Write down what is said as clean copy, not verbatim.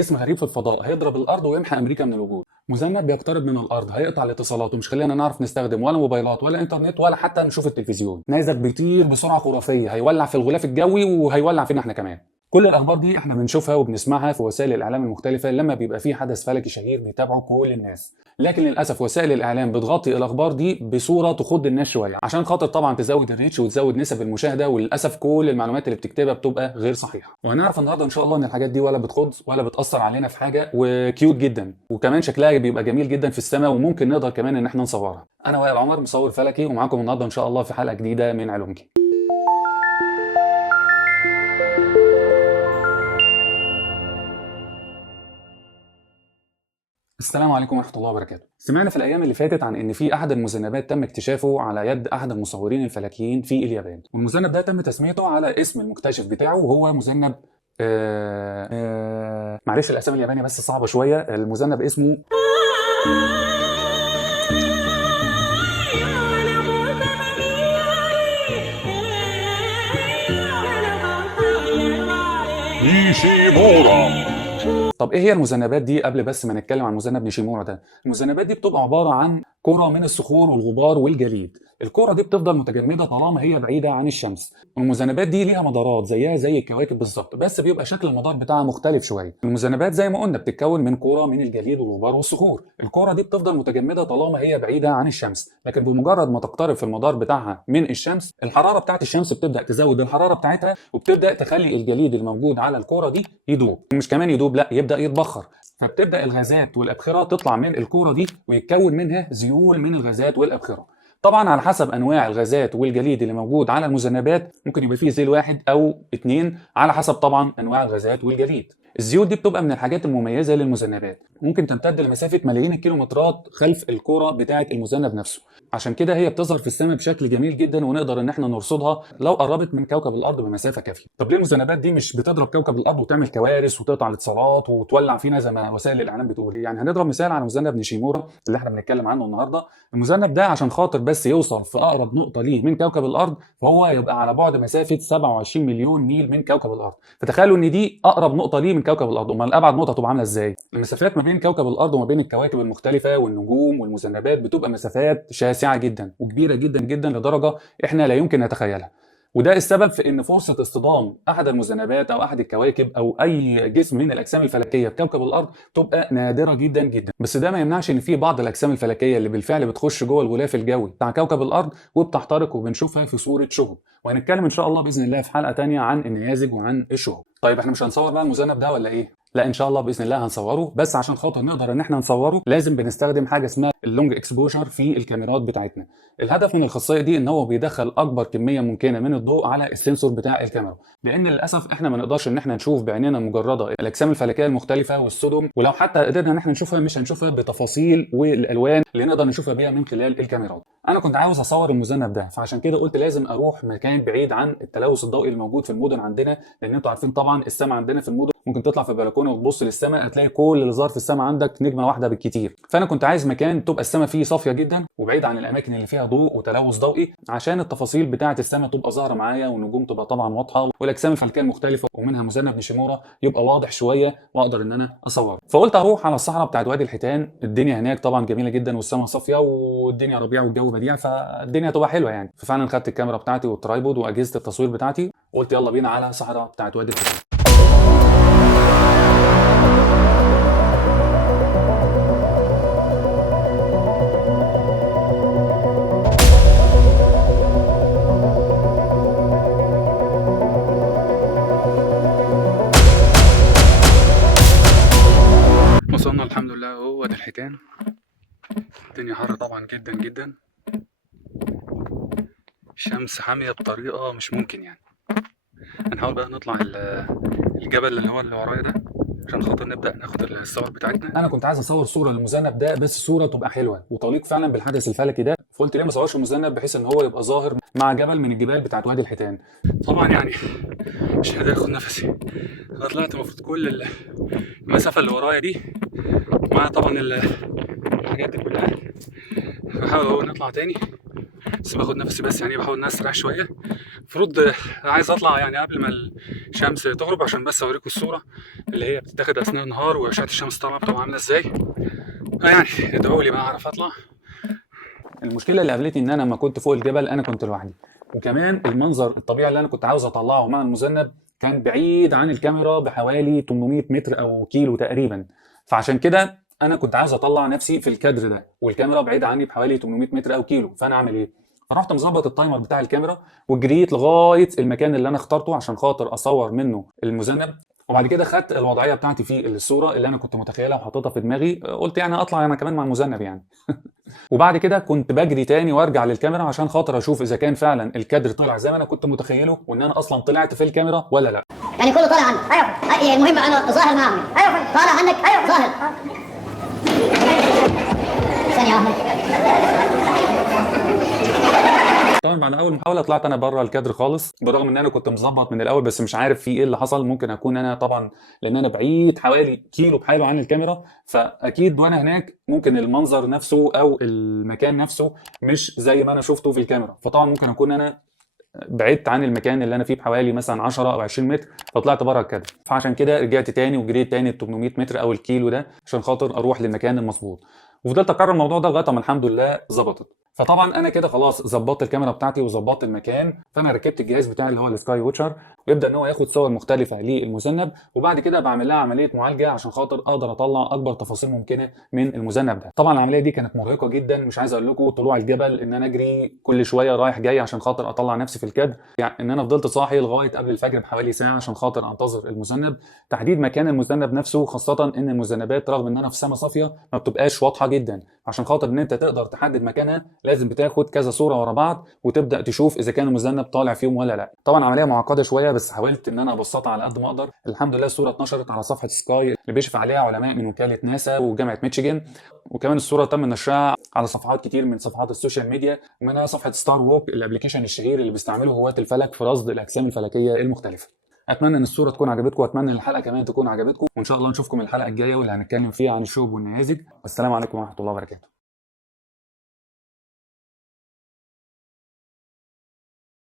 جسم غريب في الفضاء هيضرب الارض ويمحى امريكا من الوجود. مذنب بيقترب من الارض هيقطع الاتصالات ومش خلينا نعرف نستخدم ولا موبايلات ولا انترنت ولا حتى نشوف التلفزيون. نيزك بيطير بسرعه خرافيه هيولع في الغلاف الجوي وهيولع فينا احنا كمان. كل الاخبار دي احنا بنشوفها وبنسمعها في وسائل الاعلام المختلفه لما بيبقى في حدث فلكي شهير بيتابعه كل الناس، لكن للاسف وسائل الاعلام بتغطي الاخبار دي بصوره تخض الناس شويه عشان خاطر طبعا تزود الريتش وتزود نسب المشاهده، وللاسف كل المعلومات اللي بتكتبها بتبقى غير صحيحه. وهنعرف النهارده ان شاء الله ان الحاجات دي ولا بتخض ولا بتاثر علينا في حاجه، وكيوت جدا وكمان شكلها بيبقى جميل جدا في السماء وممكن نقدر كمان ان احنا نصورها. انا وائل عمر مصور فلكي ومعاكم النهارده ان شاء الله في حلقه جديده من علومكي. السلام عليكم ورحمة الله وبركاته. سمعنا في الأيام اللي فاتت عن إن في أحد المذنبات تم اكتشافه على يد أحد المصورين الفلكيين في اليابان، والمذنب ده تم تسميته على اسم المكتشف بتاعه وهو مذنب معلش الأسامي اليابانية بس صعبة شوية. المذنب اسمه نيشيمورا. طب ايه هي المذنبات دي قبل بس ما نتكلم عن مذنب نيشيمورا ده؟ المذنبات دي بتبقى عباره عن كرة من الصخور والغبار والجليد. الكرة دي بتفضل متجمده طالما هي بعيده عن الشمس. والمذنبات دي ليها مدارات زيها زي الكواكب بالظبط، بس بيبقى شكل المدار بتاعها مختلف شويه. المذنبات زي ما قلنا بتتكون من كرة من الجليد والغبار والصخور. الكرة دي بتفضل متجمده طالما هي بعيده عن الشمس، لكن بمجرد ما تقترب في المدار بتاعها من الشمس الحراره بتاعت الشمس بتبدا تزود الحراره بتاعتها وبتبدا تخلي الجليد الموجود على الكرة دي يدوب. ومش كمان يدوب، لا يبدا يتبخر. فبتبدا الغازات والابخره تطلع من الكوره دي ويتكون منها زيول من الغازات والابخره. طبعا على حسب انواع الغازات والجليد اللي موجود على المذنبات ممكن يبقى فيه زيل واحد او اتنين على حسب طبعا انواع الغازات والجليد. الزيول دي بتبقى من الحاجات المميزه للمذنبات، ممكن تمتد لمسافه ملايين الكيلومترات خلف الكوره بتاعه المذنب نفسه. عشان كده هي بتظهر في السماء بشكل جميل جدا ونقدر ان احنا نرصدها لو قربت من كوكب الارض بمسافه كافيه. طب ليه المذنبات دي مش بتضرب كوكب الارض وتعمل كوارث وتقطع الاتصالات وتولع فينا زي ما وسائل الاعلام بتقول؟ يعني هنضرب مثال على مذنب نيشيمورا اللي احنا بنتكلم عنه النهارده. المذنب ده عشان خاطر بس يوصل في اقرب نقطه ليه من كوكب الارض فهو يبقى على بعد مسافه 27 مليون ميل من كوكب الارض. فتخيلوا ان دي اقرب نقطه ليه من كوكب الارض، امال ابعد نقطه تبقى عامله ازاي؟ المسافات ما بين كوكب الارض وما بين الكواكب المختلفه والنجوم والمذنبات بتبقى مسافات شاسعه جدا وكبيره جدا جدا لدرجه احنا لا يمكن نتخيلها. وده السبب في ان فرصه اصطدام احد المذنبات او احد الكواكب او اي جسم من الاجسام الفلكيه بكوكب الارض تبقى نادره جدا جدا. بس ده ما يمنعش ان في بعض الاجسام الفلكيه اللي بالفعل بتخش جوه الغلاف الجوي بتاع كوكب الارض وبتحترق وبنشوفها في صوره شهب، وهنتكلم ان شاء الله باذن الله في حلقه تانية عن النيازك وعن الشهب. طيب احنا مش هنصور بقى المذنب ده ولا ايه؟ لا ان شاء الله باذن الله هنصوره، بس عشان خاطر نقدر ان احنا نصوره لازم بنستخدم حاجه اسمها اللونج اكسبوجر في الكاميرات بتاعتنا. الهدف من الخاصيه دي ان هو بيدخل اكبر كميه ممكنه من الضوء على السنسور بتاع الكاميرا، لان للاسف احنا ما نقدرش ان احنا نشوف بعيننا المجرده الاجسام الفلكيه المختلفه والسدم، ولو حتى قدرنا ان احنا نشوفها مش هنشوفها بتفاصيل والالوان اللي نقدر نشوفها بيها من خلال الكاميرات. انا كنت عاوز اصور المذنب ده فعشان كده قلت لازم اروح مكان بعيد عن التلوث الضوئي الموجود في المدن عندنا، لان انتوا عارفين طبعا السماء عندنا في المدن ممكن تطلع في البلكونه وتبص للسماء هتلاقي كل اللي ظهر في السماء عندك نجمه واحده بالكتير. فانا كنت عايز مكان تبقى السماء فيه صافيه جدا وبعيد عن الاماكن اللي فيها ضوء وتلوث ضوئي عشان التفاصيل بتاعه السماء تبقى ظاهره معايا والنجوم تبقى طبعا واضحه والاجسام الفلكيه المختلفه ومنها مذنب نيشيمورا يبقى واضح شويه واقدر ان انا اصور. فقلت اروح على الصحراء بتاعه وادي الحيتان، الدنيا هناك طبعا جميله جدا والسماء صافيه والدنيا ربيع والجو بديع فالدنيا تبقى حلوه يعني. ففعلا خدت الكاميرا بتاعتي والترايبود واجهزه التصوير بتاعتي وقلت يلا بينا على الصحراء بتاعه وادي الحيتان. وصلنا الحمد لله اهو وادي الحيتان. الدنيا حر طبعا جدا جدا، الشمس حامية بطريقة مش ممكن يعني. هنحاول بقى نطلع الجبل اللي هو اللي ورايا ده عشان خاطر نبدأ ناخد الصور بتاعتنا. انا كنت عايز اصور صورة للمذنب ده بس صورة تبقى حلوة وتليق فعلا بالحدث الفلكي ده، فقلت ليه ما اصورش المذنب بحيث ان هو يبقى ظاهر مع جبل من الجبال بتاعت وادي الحيتان. طبعا يعني مش قادر اخد نفسي، انا طلعت المفروض كل المسافة اللي ورايا دي مع طبعا الحاجات دي كلها. بحاول اهو نطلع تاني بس باخد نفسي بس، يعني بحاول اسرع شويه. المفروض عايز اطلع يعني قبل ما الشمس تغرب، عشان بس اوريكم الصوره اللي هي بتتاخد اثناء النهار واشعه الشمس طالعه بتبقى عامله ازاي. يعني ادعوا لي بقى اعرف اطلع. المشكله اللي قابلتني ان انا لما كنت فوق الجبل انا كنت لوحدي، وكمان المنظر الطبيعي اللي انا كنت عاوز اطلعه مع المذنب كان بعيد عن الكاميرا بحوالي 800 متر او كيلو تقريبا. فعشان كده انا كنت عاوز اطلع نفسي في الكادر ده، والكاميرا بعيده عني بحوالي 800 متر او كيلو. فانا اعمل ايه؟ فرحت مظبط التايمر بتاع الكاميرا وجريت لغايه المكان اللي انا اخترته عشان خاطر اصور منه المذنب. وبعد كده خدت الوضعيه بتاعتي في الصوره اللي انا كنت متخيلها وحاططها في دماغي، قلت يعني اطلع انا كمان مع المذنب يعني. وبعد كده كنت بجري تاني وارجع للكاميرا عشان خاطر اشوف اذا كان فعلا الكادر طلع زي ما انا كنت متخيله، وان انا اصلا طلعت في الكاميرا ولا لا. يعني كله طالع عنك. ايوه المهم انا ظاهر معاهم. ايوه طالع عنك. ايوه ظاهر. ثانيه واحده. طبعا بعد اول محاوله طلعت انا بره الكادر خالص، بالرغم ان انا كنت مظبط من الاول، بس مش عارف في ايه اللي حصل. ممكن اكون انا طبعا لان انا بعيد حوالي كيلو بحاله عن الكاميرا، فاكيد وانا هناك ممكن المنظر نفسه او المكان نفسه مش زي ما انا شفته في الكاميرا. فطبعا ممكن اكون انا بعدت عن المكان اللي انا فيه بحوالي مثلا 10 او 20 متر، فطلعت بره الكادر. فعشان كده رجعت تاني وجريت تاني ال 800 متر او الكيلو ده عشان خاطر اروح للمكان المظبوط. وفضلت اكرر الموضوع ده لغايه ما الحمد لله ظبطت. فطبعا انا كده خلاص ظبطت الكاميرا بتاعتي وظبطت المكان، فانا ركبت الجهاز بتاعي اللي هو السكاي ووتشر، ويبدا ان هو ياخد صور مختلفه للمذنب، وبعد كده بعمل لها عمليه معالجه عشان خاطر اقدر اطلع اكبر تفاصيل ممكنه من المذنب ده. طبعا العمليه دي كانت مرهقه جدا، مش عايز اقول لكم طلوع الجبل ان انا اجري كل شويه رايح جاي عشان خاطر اطلع نفسي في الكادر، يعني ان انا فضلت صاحي لغايه قبل الفجر بحوالي ساعه عشان خاطر انتظر المذنب. تحديد مكان المذنب نفسه، خاصه ان المذنبات رغم ان انا في سما صافيه ما بتبقاش واضحه جدا، عشان خاطر ان انت تقدر تحدد مكانها لازم بتاخد كذا صوره ورا بعض وتبدا تشوف اذا كان المذنب طالع فيهم ولا لا. طبعا عمليه معقده شويه بس حاولت ان انا ابسطها على قد ما اقدر. الحمد لله الصوره اتنشرت على صفحه سكاي اللي بيشرف عليها علماء من وكاله ناسا وجامعه ميشيغان، وكمان الصوره تم نشرها على صفحات كتير من صفحات السوشيال ميديا، ومنها صفحه ستار ووك الابلكيشن الشهير اللي بيستعمله هواة الفلك في رصد الاجسام الفلكيه المختلفه. اتمنى ان الصوره تكون عجبتكم، واتمنى ان الحلقه كمان تكون عجبتكم، وان شاء الله نشوفكم الحلقه الجايه واللي هنتكلم فيها عن الشوب والنيازك. والسلام عليكم ورحمه الله وبركاته.